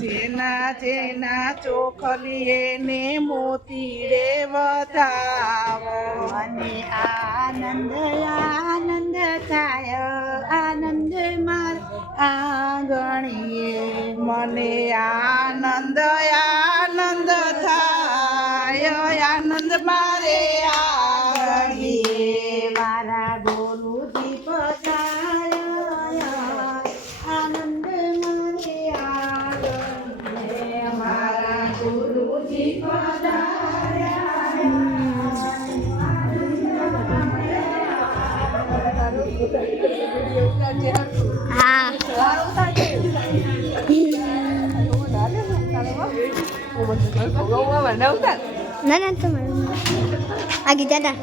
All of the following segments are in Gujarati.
જેના જેના ચોખલીએ ને મોતી રે વધાવો મને આનંદ આનંદ થાય આનંદ માર આંગણીએ મને આનંદ આનંદ થાય આનંદ મારે આંગણીએ મારા ગુરુજી પધાર્યા આનંદ મારે આંગણીએ મારા ગુરુજી હા ના ના તમારું આગે દાદા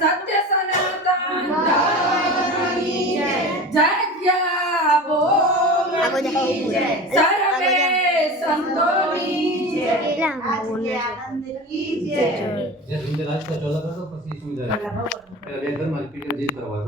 સત્ય સનાતન ધર્મની જય જગ્યા બોલની જય સર્વે સંતોની જય આનંદ કી જય જે સુંદર રાજ का 14 कर दो પછી સુઈ જાય. 2 ઘરમાં પીટર જીત કરવા.